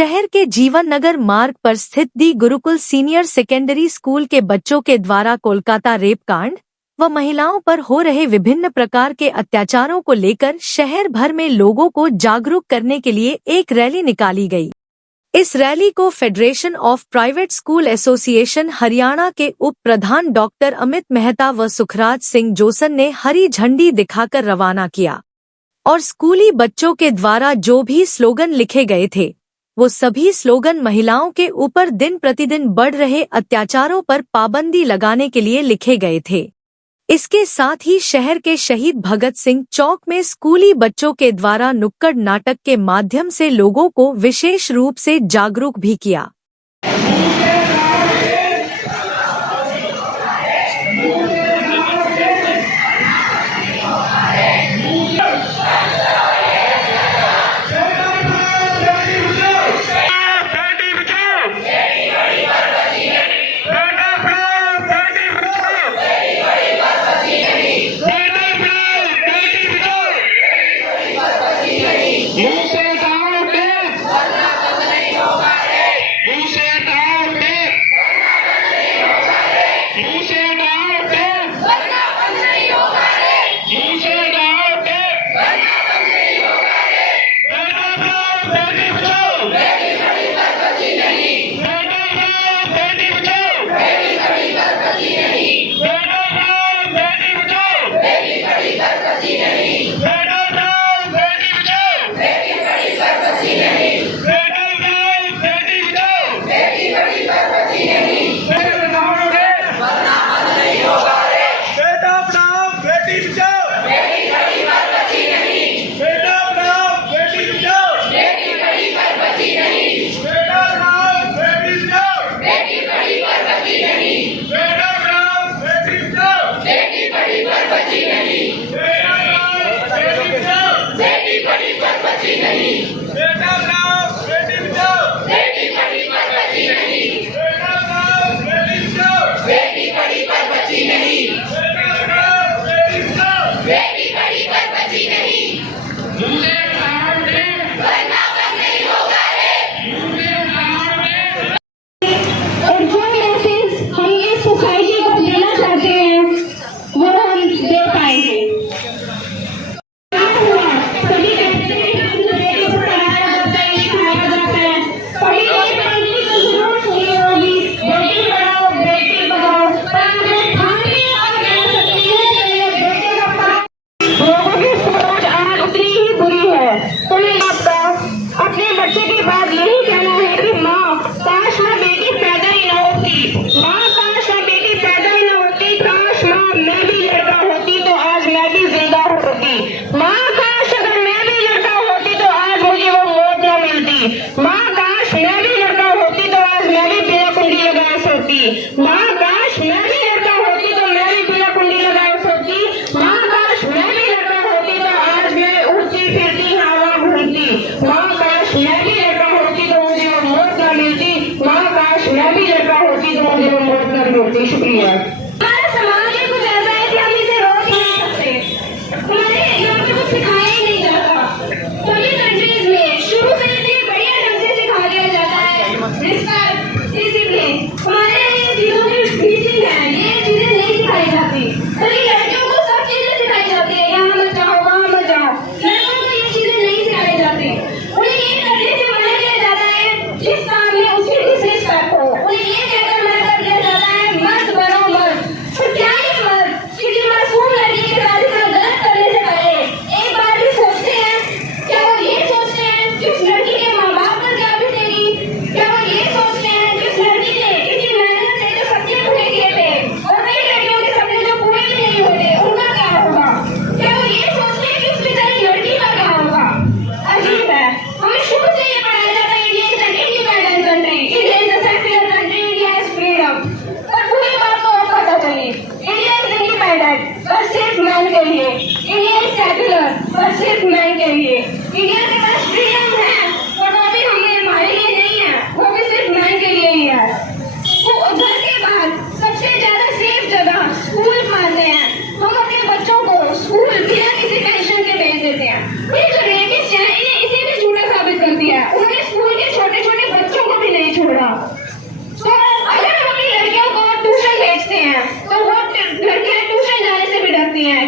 शहर के जीवन नगर मार्ग पर स्थित दी गुरुकुल सीनियर सेकेंडरी स्कूल के बच्चों के द्वारा कोलकाता रेप कांड व महिलाओं पर हो रहे विभिन्न प्रकार के अत्याचारों को लेकर शहर भर में लोगों को जागरूक करने के लिए एक रैली निकाली गई। इस रैली को federation of private school association Haryana के उप प्रधान डॉक्टर अमित मेहता व सुखराज सिंह जोसन ने हरी झंडी दिखाकर रवाना किया और स्कूली बच्चों के द्वारा जो भी स्लोगन लिखे गए थे वो सभी स्लोगन महिलाओं के ऊपर दिन प्रतिदिन बढ़ रहे अत्याचारों पर पाबंदी लगाने के लिए लिखे गए थे। इसके साथ ही शहर के शहीद भगत सिंह चौक में स्कूली बच्चों के द्वारा नुक्कड़ नाटक के माध्यम से लोगों को विशेष रूप से जागरूक भी किया।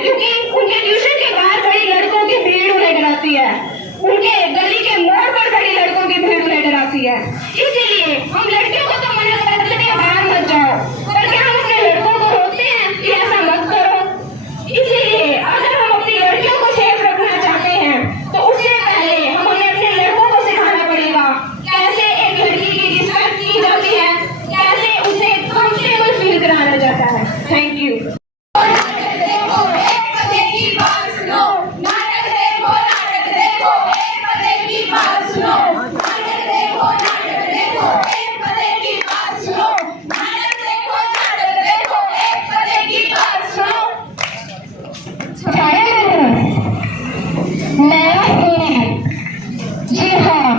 क्योंकि उनके ट्यूशन के बाहर खड़ी लड़कों की भीड़ उन्हें डराती है, उनके गली के मोड़ पर खड़ी लड़कों की भीड़ उन्हें डराती है। इसीलिए हम लड़कियों को तो मना करते हैं बाहर मत जाओ, पर क्या हम अपने लड़कों को रोकते हैं कि ऐसा मत करो? इसीलिए अगर हम अपनी लड़कियों को सेफ रखना चाहते हैं तो उससे पहले हमें अपने लड़कों को सिखाना पड़ेगा कैसे एक लड़की की रिस्पेक्ट की जाती है, कैसे उसे कंफर्टेबल फील कराया जाता है। Thank you. जी हाँ,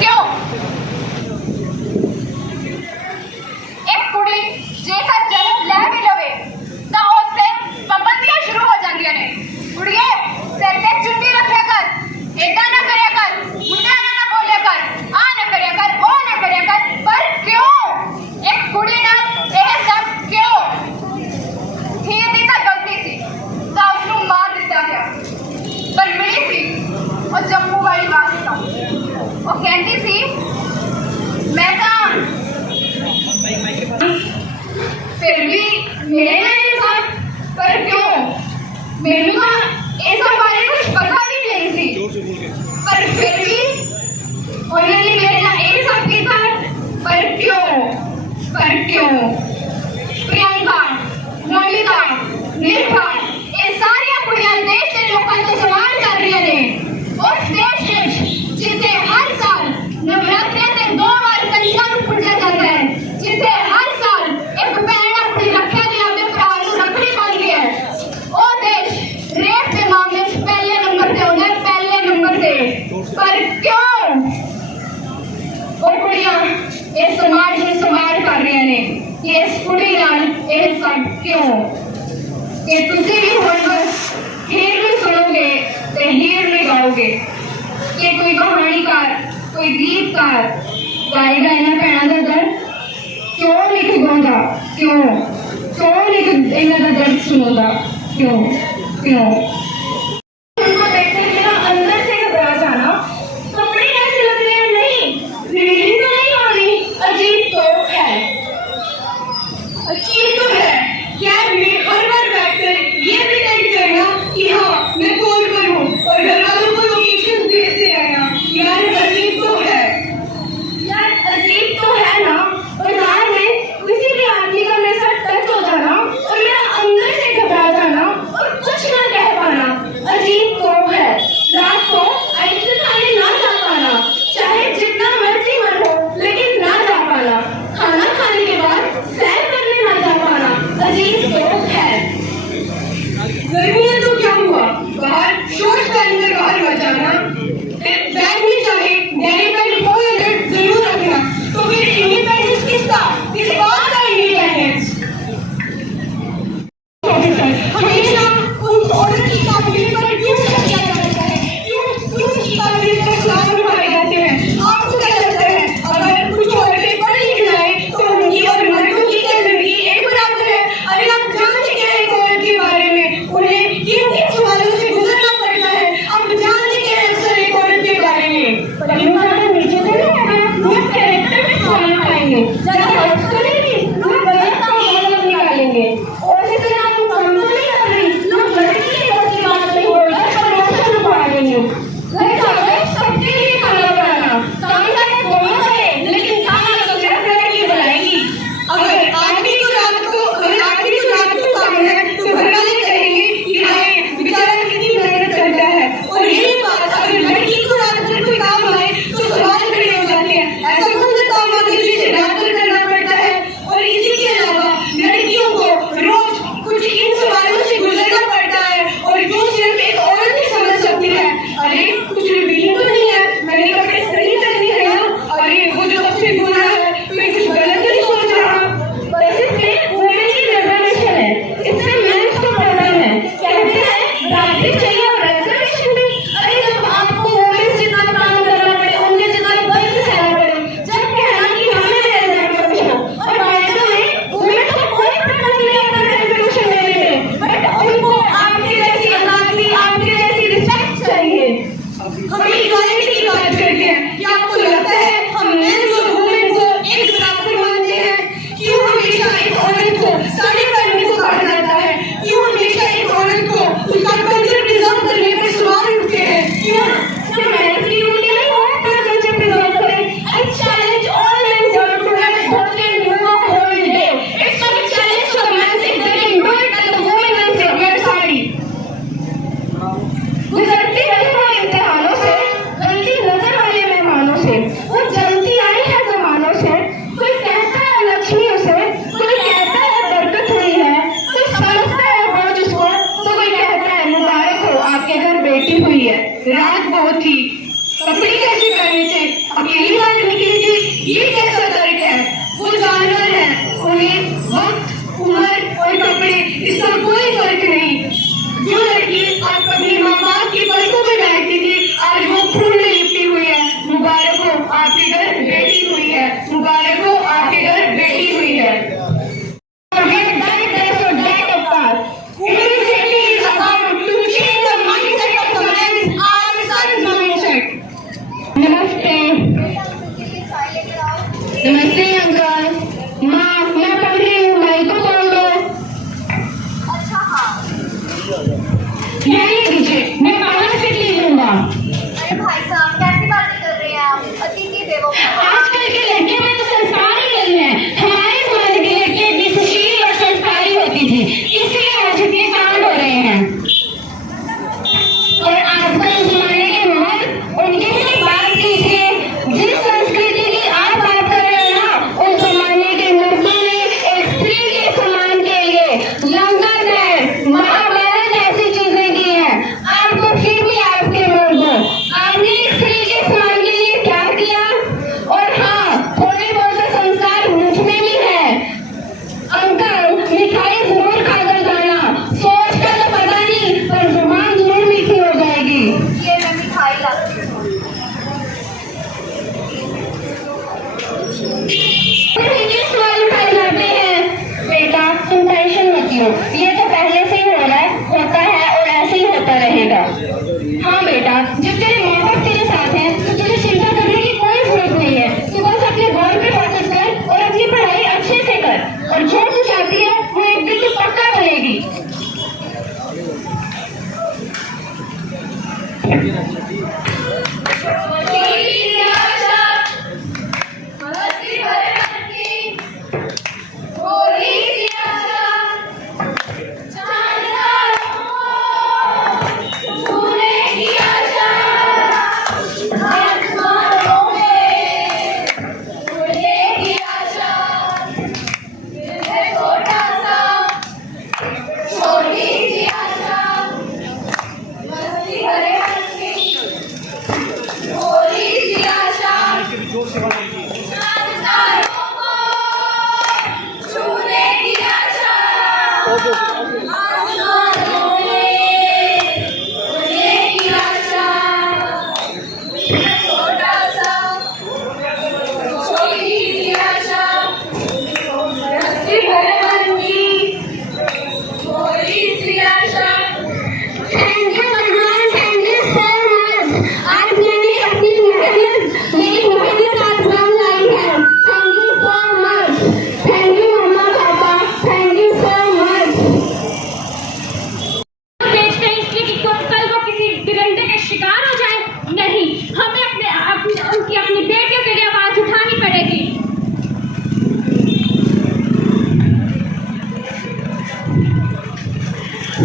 क्यों एक कुड़ी जेकर जन्म लै भी लवे ਤਾਂ ਉਸ ਤੇ ਪਾਬੰਦੀਆਂ ਸ਼ੁਰੂ ਹੋ ਜਾਂਦੀਆਂ ਨੇ। ਕੁੜੀਏ ਸਿਰ ਤੇ ਚੁੰਨੀ ਰੱਖਿਆ ਕਰ, ਏਦਾਂ ਨਾ ਕਰਿਆ ਕਰ, ਮੁੰਡਿਆਂ ਨਾਲ ਨਾ ਬੋਲਿਆ ਕਰ, ਆ ਨਾ ਕਰਿਆ ਕਰ, ਉਹ ਨਾ ਕਰਿਆ ਕਰ। ਪਰ ਕਿਉਂ ਇੱਕ ਕੁੜੀ ਨਾਲ ਇਹ ਸਭ ਕਿਉਂ? ਹੀਰ ਦੀ ਤਾਂ ਗਲਤੀ ਸੀ ਤਾਂ ਉਸਨੂੰ ਮਾਰ ਦਿੱਤਾ ਗਿਆ, ਪਰ ਮਿਲੀ ਸੀ ਉਹ ਜੰਮੂ ਵਾਲੀ ਵਾਸਤਾ। ਉਹ ਕਹਿੰਦੀ ਸੀ ਮੈਂ ਤਾਂ फिर भी मेरे साथ, पर क्यों? मेनू का इस बारे कुछ पता भी नहीं थी, पर फिर भी उन्होंने मेरे साथ एक सब किया। पर क्यों? पर क्यों? प्रियंका, मोनिका, निर्भा, ये सारी कुड़ियां देश के लोगों को सवाल कर रही ने। उस देश जिसे हर साल नवरात्रे से 2 बार कंजका पूजा जाता है, जिसे हर साल एक बहन अपनी रक्षा के अपने भरा को रखड़ी पाती है। वो देश रेप के मामले में पहले नंबर पे होना है, पहले नंबर पे। पर क्यों वो कुड़ियां इस समाज में सवाल कर रही ने कि इस कुड़ी नाल ये सब क्यों? कि तुसी भी हुण बस हीर भी सुनोगे तो हीर भी गाओगे कि कोई कहानीकार, कोई गीतकार गाएगा इन्हां भैणां दा दर्द क्यों लिख गाँदा? क्यों लिख इन्हां दा दर्द सुनांदा? क्यों? उनको देखते ही ना अंदर से घबरा जाना। कपड़े कैसे लग रहे हैं? नहीं, रीडिंग तो नहीं आ रही। अजीब तो है क्या हर बार बैठकर ये भी नहीं करना कि हाँ मैं कॉल करूँ और घर वालों को लोकेशन भेजते रहना। यार अजीब तो है ना। बाजार में किसी भी आदमी का मेरे साथ टच हो जाना और मेरा अंदर से घबरा जाना और कुछ ना कह पाना।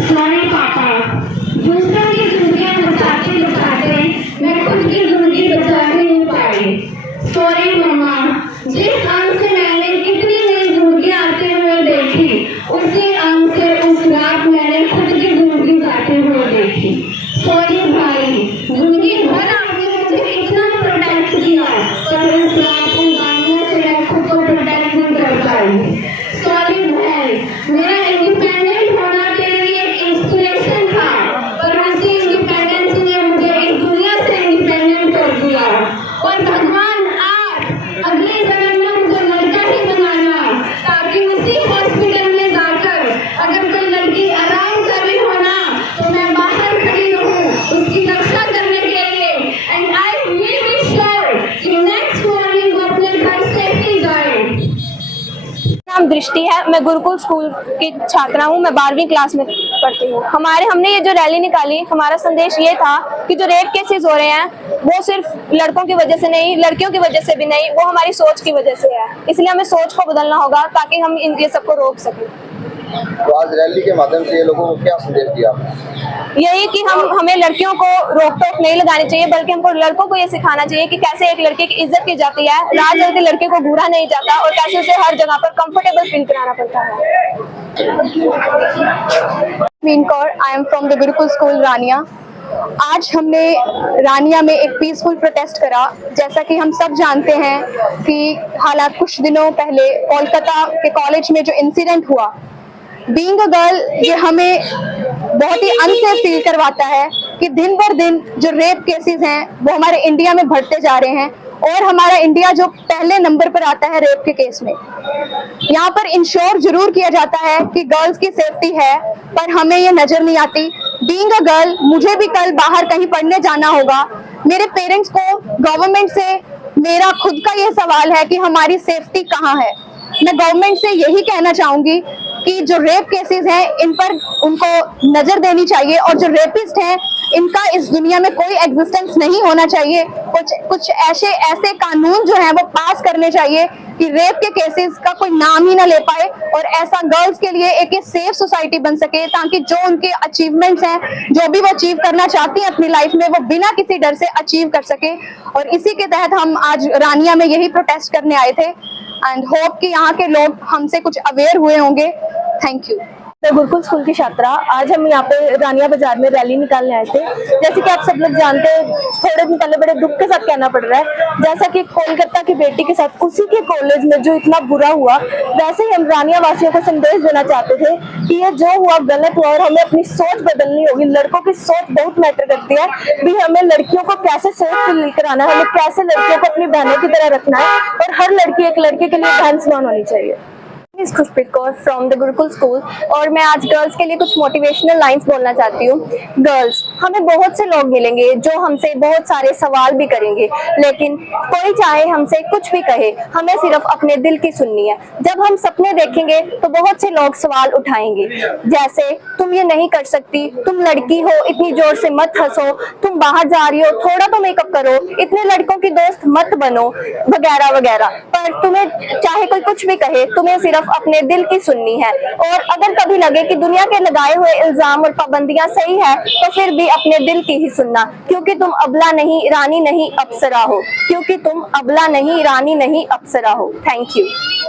सॉरी पापा, दूसरों की जिंदगी बचाते बचाते मैं खुद की जिंदगी बचा ही नहीं पाई। सॉरी मम्मा, जिस अंग से मैंने कितनी नई जिंदगी आते हुए देखी, उसी अंग से उस रात मैंने खुद की जिंदगी जाते हुए देखी। सॉरी भाई, जिंदगी भर आपने मुझे इतना प्रोटेक्ट किया, पर इस रात को मानने से मैं खुद को प्रोटेक्ट नहीं कर पाई। सॉरी भाई, मेरा इंडिपेंडेंट होना तेरे लिए एक इंस्पिरेशन था, पर उसी इंडिपेंडेंस ने मुझे इस दुनिया से इंडिपेंडेंट कर दिया। और भगवान आज अगले जन्म में मुझे लड़का ही बनाना, ताकि उसी हॉस्पिटल में जाकर अगर कोई लड़की आराम कर रही हो ना, तो मैं बाहर खड़ी रहूं उसकी रक्षा करने के लिए। And I will be sure कि नेक्स्ट मॉर्निंग वो अपने घर सेफली जाए। नाम दृष्टि है, मैं गुरुकुल स्कूल की छात्रा हूँ। मैं 12वीं क्लास में पढ़ती हूँ। हमने ये जो रैली निकाली, हमारा संदेश ये था कि जो रेप केसेस हो रहे हैं वो सिर्फ लड़कों की वजह से नहीं, लड़कियों की वजह से भी नहीं, वो हमारी सोच की वजह से है। इसलिए हमें सोच को बदलना होगा ताकि हम ये सबको रोक सकें। तो आज रैली के माध्यम से ये लोगों को क्या संदेश दिया आपने? यही कि हमें लड़कियों को रोक टोक नहीं लगानी चाहिए, बल्कि हमको लड़कों को ये सिखाना चाहिए कि कैसे एक लड़के की इज्जत की जाती है, रात चलते लड़के को घूरा नहीं जाता और कैसे उसे हर जगह पर कंफर्टेबल फील कराना पड़ता है। Meen Kaur, I am from the Gurukul school Rania. आज हमने रानिया में एक पीसफुल प्रोटेस्ट करा। जैसा कि हम सब जानते हैं कि हालांकि कुछ दिनों पहले कोलकाता के कॉलेज में जो इंसिडेंट हुआ, बीइंग अ गर्ल, ये हमें बहुत ही अनसेफ फील करवाता है कि दिन भर दिन जो रेप केसेस हैं वो हमारे इंडिया में बढ़ते जा रहे हैं और हमारा इंडिया जो पहले नंबर पर आता है रेप के केस में। यहाँ पर इंश्योर जरूर किया जाता है कि गर्ल्स की सेफ्टी है, पर हमें ये नजर नहीं आती। बीइंग अ गर्ल, मुझे भी कल बाहर कहीं पढ़ने जाना होगा। मेरे पेरेंट्स को, गवर्नमेंट से मेरा खुद का ये सवाल है कि हमारी सेफ्टी कहाँ है। मैं गवर्नमेंट से यही कहना चाहूंगी कि जो रेप केसेस हैं इन पर उनको नजर देनी चाहिए और जो रेपिस्ट हैं इनका इस दुनिया में कोई एग्जिस्टेंस नहीं होना चाहिए। कुछ ऐसे कानून जो हैं वो पास करने चाहिए कि रेप के केसेस का कोई नाम ही ना ले पाए और ऐसा गर्ल्स के लिए एक सेफ सोसाइटी बन सके, ताकि जो उनके अचीवमेंट्स हैं, जो भी वो अचीव करना चाहती हैं अपनी लाइफ में, वो बिना किसी डर से अचीव कर सके। और इसी के तहत हम आज रानिया में यही प्रोटेस्ट करने आए थे एंड होप कि यहाँ के लोग हमसे कुछ अवेयर हुए होंगे। Thank you. मैं गुरुकुल स्कूल की छात्रा, आज हम यहाँ पे रानिया बाजार में रैली निकालने आए थे। जैसे कि आप सब लोग जानते हैं, थोड़े दिन पहले बड़े दुख के साथ कहना पड़ रहा है, जैसा कि कोलकाता की बेटी के साथ उसी के कॉलेज में जो इतना बुरा हुआ, वैसे ही हम रानिया वासियों को संदेश देना चाहते थे कि ये जो हुआ गलत हुआ और हमें अपनी सोच बदलनी होगी। लड़कों की सोच बहुत मैटर करती है भी, हमें लड़कियों को कैसे सोच से लेकर आना है, हमें कैसे लड़कियों को अपनी बहनों की तरह रखना है और हर लड़की एक लड़के के लिए बहन समान होनी चाहिए। Khushpreet Kaur from the Gurukul school, और मैं आज गर्ल्स के लिए कुछ मोटिवेशनल लाइंस बोलना चाहती हूँ। गर्ल्स, हमें बहुत से लोग मिलेंगे जो हमसे बहुत सारे सवाल भी करेंगे, लेकिन कोई चाहे हमसे कुछ भी कहे, हमें सिर्फ अपने दिल की सुननी है। जब हम सपने देखेंगे तो बहुत से लोग सवाल उठाएंगे, जैसे तुम ये नहीं कर सकती, तुम लड़की हो, इतनी जोर से मत हंसो, तुम बाहर जा रही हो, थोड़ा तो मेकअप करो, इतने लड़कों की दोस्त मत बनो, वगैरह वगैरह। पर तुम्हें चाहे कोई कुछ भी कहे, तुम्हें सिर्फ अपने दिल की सुननी है। और अगर कभी लगे कि दुनिया के लगाए हुए इल्जाम और पाबंदियां सही है, तो फिर भी अपने दिल की ही सुनना, क्योंकि तुम अबला नहीं, रानी नहीं, अप्सरा हो। क्योंकि तुम अबला नहीं, रानी नहीं, अप्सरा हो। Thank you.